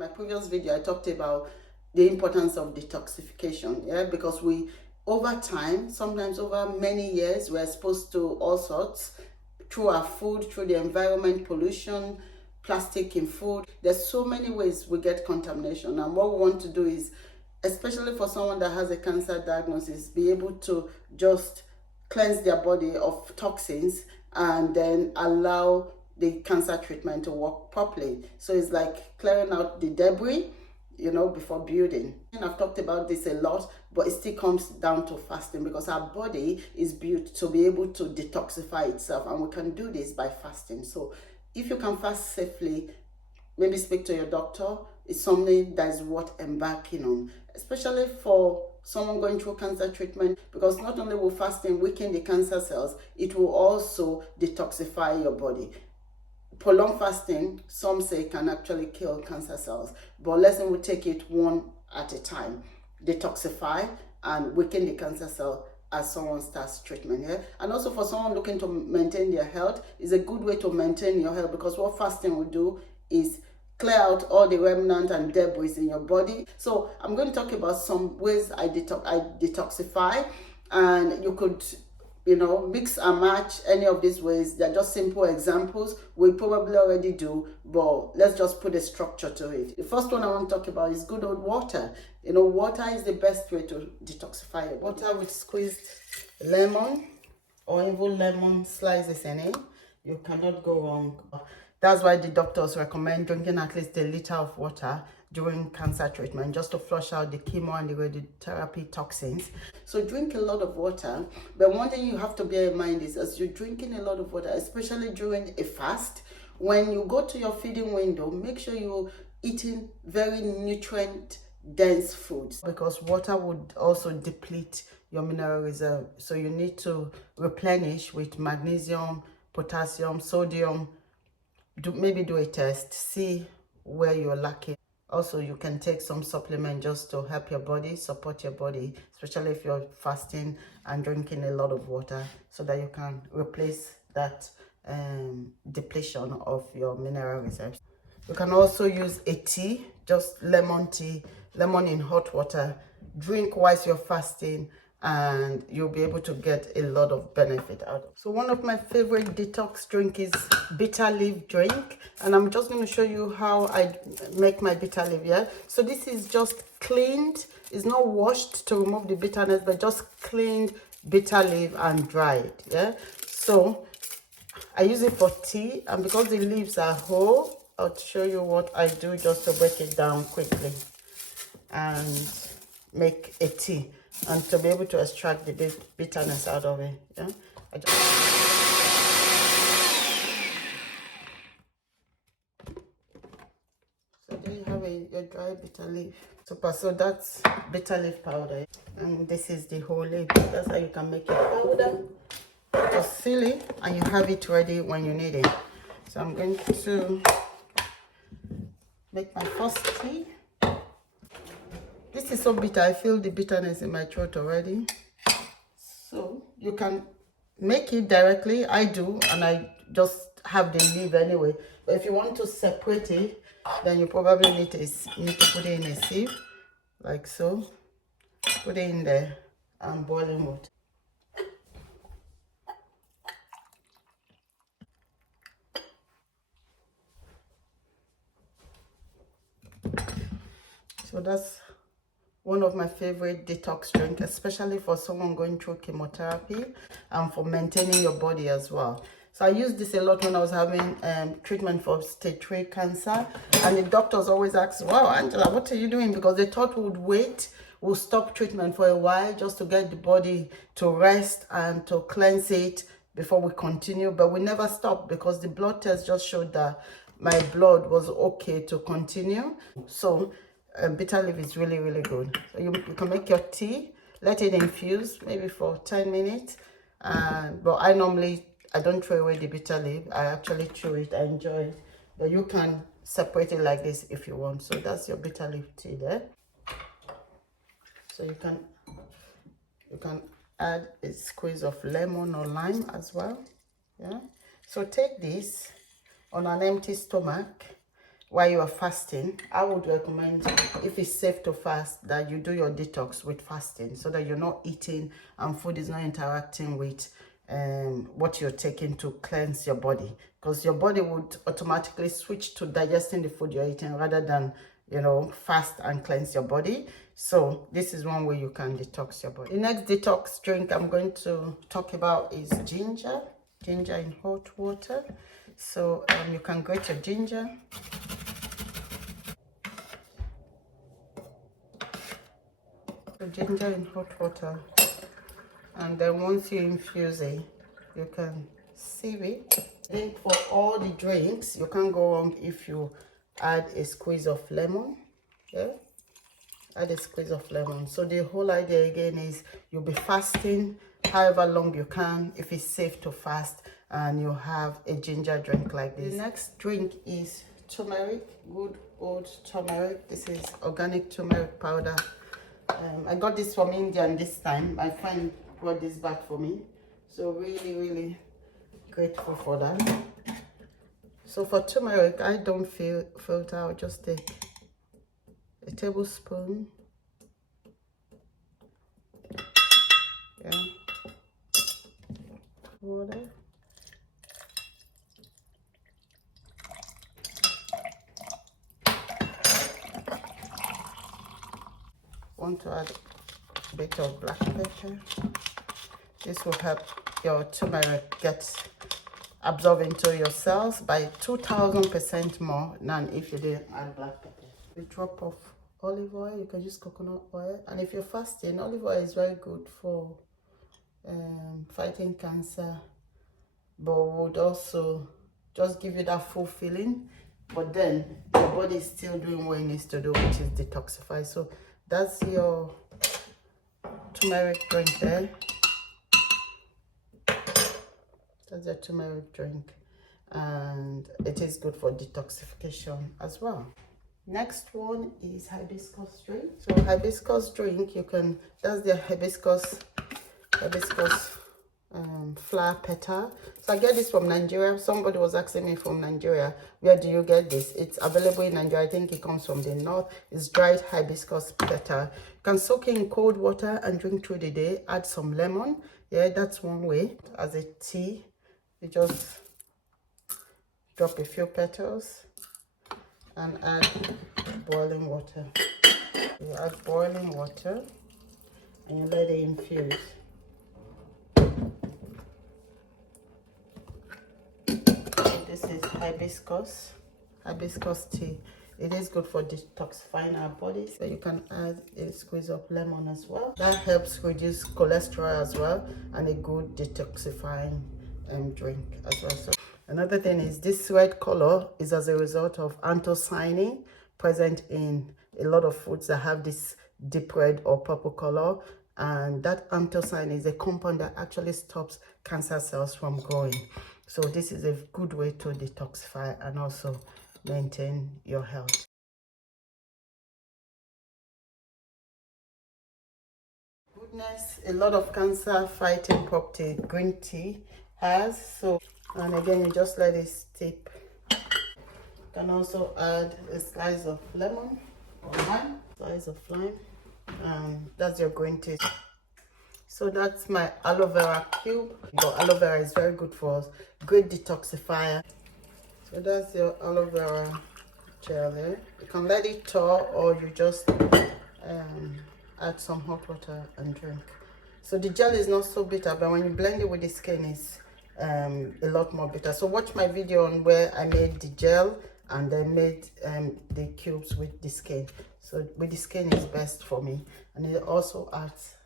my previous video, I talked about the importance of detoxification, yeah, because we, over time, sometimes over many years, we're exposed to all sorts through our food, through the environment, pollution, plastic in food. There's so many ways we get contamination, and what we want to do is, especially for someone that has a cancer diagnosis, be able to just cleanse their body of toxins and then allow the cancer treatment to work properly. So it's like clearing out the debris, you know, before building. And I've talked about this a lot, but it still comes down to fasting, because our body is built to be able to detoxify itself, and we can do this by fasting. So if you can fast safely, maybe speak to your doctor. It's something that is worth embarking on, especially for someone going through cancer treatment, because not only will fasting weaken the cancer cells, it will also detoxify your body. Prolonged fasting, some say, can actually kill cancer cells, but let's say we take it one at a time. Detoxify and weaken the cancer cell as someone starts treatment here. And also for someone looking to maintain their health, is a good way to maintain your health, because what fasting will do is clear out all the remnant and debris in your body. So I'm going to talk about some ways I detoxify, and you could, you know, mix and match any of these ways. They're just simple examples we probably already do, but let's just put a structure to it. The first one I want to talk about is good old water. You know, water is the best way to detoxify it. Water with squeezed lemon or even lemon slices in it. You cannot go wrong. That's why the doctors recommend drinking at least a liter of water during cancer treatment, just to flush out the chemo and the radiotherapy toxins. So drink a lot of water. But one thing you have to bear in mind is, as you're drinking a lot of water, especially during a fast, when you go to your feeding window, make sure you're eating very nutrient dense foods, because water would also deplete your mineral reserve. So you need to replenish with magnesium, potassium, sodium. Maybe do a test, see where you're lacking. Also, you can take some supplement just to help your body, support your body, especially if you're fasting and drinking a lot of water, so that you can replace that depletion of your mineral reserves. You can also use a tea, just lemon tea, lemon in hot water. Drink whilst you're fasting, and you'll be able to get a lot of benefit out of it. So one of my favorite detox drink is bitter leaf drink, and I'm just going to show you how I make my bitter leaf. Yeah, so this is just cleaned, it's not washed to remove the bitterness, but just cleaned bitter leaf and dried. Yeah, so I use it for tea, and because the leaves are whole, I'll show you what I do just to break it down quickly and make a tea, and to be able to extract the bitterness out of it. Yeah, so there you have a dry bitter leaf. Super. So that's bitter leaf powder, and this is the whole leaf. That's how you can make your powder. Just seal it, and you have it ready when you need it. So I'm going to make my first tea. This is so bitter, I feel the bitterness in my throat already. So you can make it directly, I do, and I just have the leaf anyway. But if you want to separate it, then you probably need to put it in a sieve, like so. Put it in there and boiling water. So that's one of my favorite detox drinks, especially for someone going through chemotherapy and for maintaining your body as well. So I used this a lot when I was having treatment for stage 3 cancer, and the doctors always asked, wow, Angela, what are you doing? Because they thought we would wait, we'll stop treatment for a while just to get the body to rest and to cleanse it before we continue. But we never stopped, because the blood test just showed that my blood was okay to continue. So bitter leaf is really, really good. So you can make your tea, let it infuse maybe for 10 minutes. But I don't throw away the bitter leaf. I actually chew it, I enjoy it. But you can separate it like this if you want. So that's your bitter leaf tea there. So you can add a squeeze of lemon or lime as well. Yeah. So take this on an empty stomach. while you are fasting, I would recommend, if it's safe to fast, that you do your detox with fasting, so that you're not eating and food is not interacting with what you're taking to cleanse your body, because your body would automatically switch to digesting the food you're eating rather than, you know, fast and cleanse your body. So this is one way you can detox your body. The next detox drink I'm going to talk about is ginger in hot water. So you can grate your ginger. The ginger in hot water, and then once you infuse it, you can sieve it. I think for all the drinks, you can't go wrong if you add a squeeze of lemon. Yeah, add a squeeze of lemon. So the whole idea again is you'll be fasting however long you can, if it's safe to fast, and you have a ginger drink like this. The next drink is turmeric, good old turmeric. This is organic turmeric powder. I got this from India, and this time my friend brought this back for me, so really grateful for that. So for turmeric, I don't filter. I'll just take a tablespoon, yeah, water, want to add a bit of black pepper. This will help your turmeric get absorb into your cells by 2000% more than if you didn't add black pepper. A drop of olive oil. You can use coconut oil, and if you're fasting, olive oil is very good for fighting cancer, but would also just give you that full feeling, but then your body is still doing what it needs to do, which is detoxify. So that's your turmeric drink there. That's a turmeric drink, and it is good for detoxification as well. Next one is hibiscus drink. So hibiscus drink, you can, that's the hibiscus flower petal. So I get this from Nigeria. Somebody was asking me from Nigeria, where do you get this? It's available in Nigeria. I think it comes from the north. It's dried hibiscus petal. You can soak it in cold water and drink through the day. Add some lemon. Yeah, that's one way. As a tea, you just drop a few petals and add boiling water. You add boiling water and you let it infuse. This is hibiscus tea. It is good for detoxifying our bodies. So you can add a squeeze of lemon as well. That helps reduce cholesterol as well, and a good detoxifying drink as well. So another thing is this red color is as a result of anthocyanin present in a lot of foods that have this deep red or purple color, and that anthocyanin is a compound that actually stops cancer cells from growing. So this is a good way to detoxify and also maintain your health. Goodness, a lot of cancer fighting property green tea has. So, and again, you just let it steep. You can also add a slice of lemon or lime, slice of lime, and that's your green tea. So that's my aloe vera cube. But aloe vera is very good for us, great detoxifier. So that's your aloe vera gel there. You can let it thaw, or you just add some hot water and drink. So the gel is not so bitter, but when you blend it with the skin, it's a lot more bitter. So watch my video on where I made the gel and then made the cubes with the skin. So with the skin is best for me, and it also acts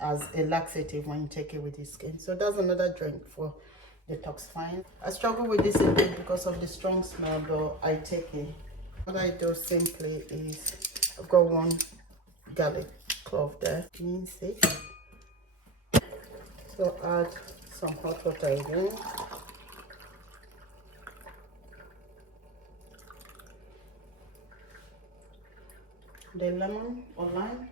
as a laxative when you take it with the skin. So that's another drink for detoxifying. I struggle with this a bit because of the strong smell, but I take it. What I do simply is, I've got one garlic clove there, mince it. So add some hot water again. The lemon or lime.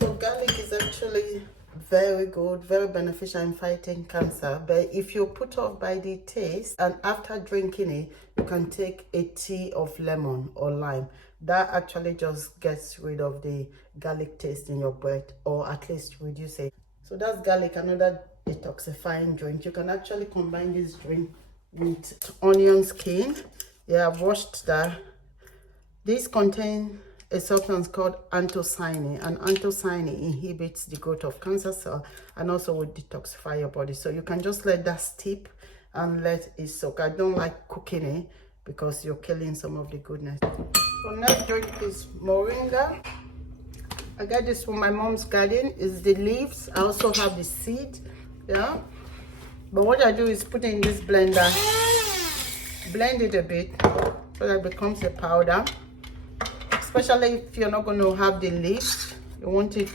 So garlic is actually very good, very beneficial in fighting cancer. But if you're put off by the taste, and after drinking it, you can take a tea of lemon or lime. That actually just gets rid of the garlic taste in your breath, or at least reduce it. So that's garlic, another detoxifying drink. You can actually combine this drink with onion skin. Yeah, I've washed that. These contain a substance called anthocyanin, and anthocyanin inhibits the growth of cancer cell and also will detoxify your body. So you can just let that steep and let it soak. I don't like cooking it because you're killing some of the goodness. So next drink is moringa. I got this from my mom's garden. It's the leaves. I also have the seed. Yeah. But what I do is put it in this blender, blend it a bit so that it becomes a powder. Especially if you're not going to have the leaves, you want it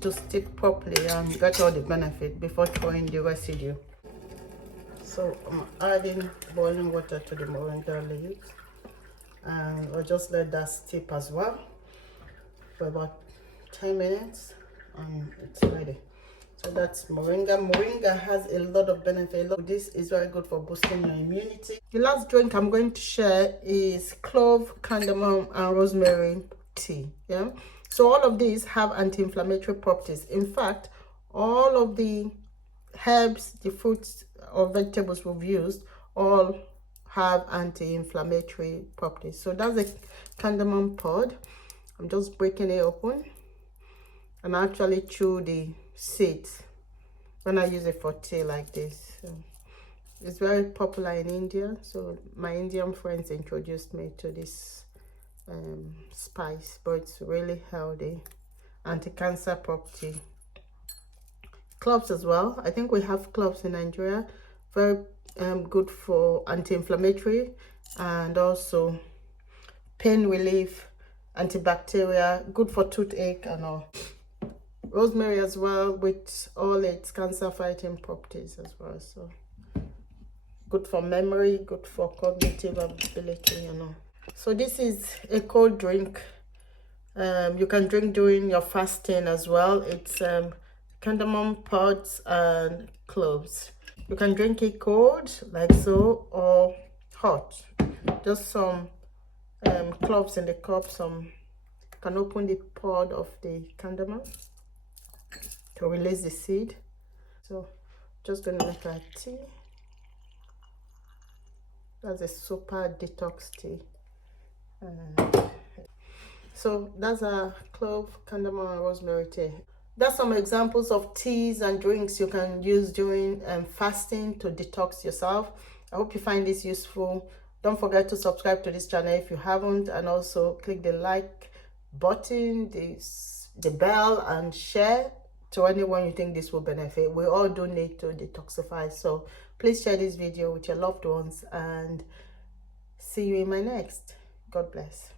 to stick properly and get all the benefit before throwing the residue. So I'm adding boiling water to the moringa leaves, and I'll just let that steep as well for about 10 minutes and it's ready. So that's moringa. Moringa has a lot of benefit. This is very good for boosting your immunity. The last drink I'm going to share is clove, cardamom, and rosemary tea. Yeah. So all of these have anti-inflammatory properties. In fact, all of the herbs, the fruits or vegetables we've used, all have anti-inflammatory properties. So that's a cardamom pod. I'm just breaking it open and I actually chew the seeds when I use it for tea like this. It's very popular in India, so my Indian friends introduced me to this spice, but it's really healthy, anti-cancer property. Cloves as well. I think we have cloves in Nigeria. Very good for anti-inflammatory and also pain relief, antibacterial, good for toothache and all. Rosemary as well, with all its cancer fighting properties as well. So good for memory, good for cognitive ability, you know. So this is a cold drink. You can drink during your fasting as well. It's cardamom pods and cloves. You can drink it cold like so or hot. Just some cloves in the cup. You can open the pod of the cardamom to release the seed. So just gonna make a tea. That's a super detox tea. So that's a clove, cardamom, and rosemary tea. That's some examples of teas and drinks you can use during fasting to detox yourself. I hope you find this useful. Don't forget to subscribe to this channel if you haven't, and also click the like button, the bell, and share to anyone you think this will benefit. We all do need to detoxify, so please share this video with your loved ones and see you in my next. God bless.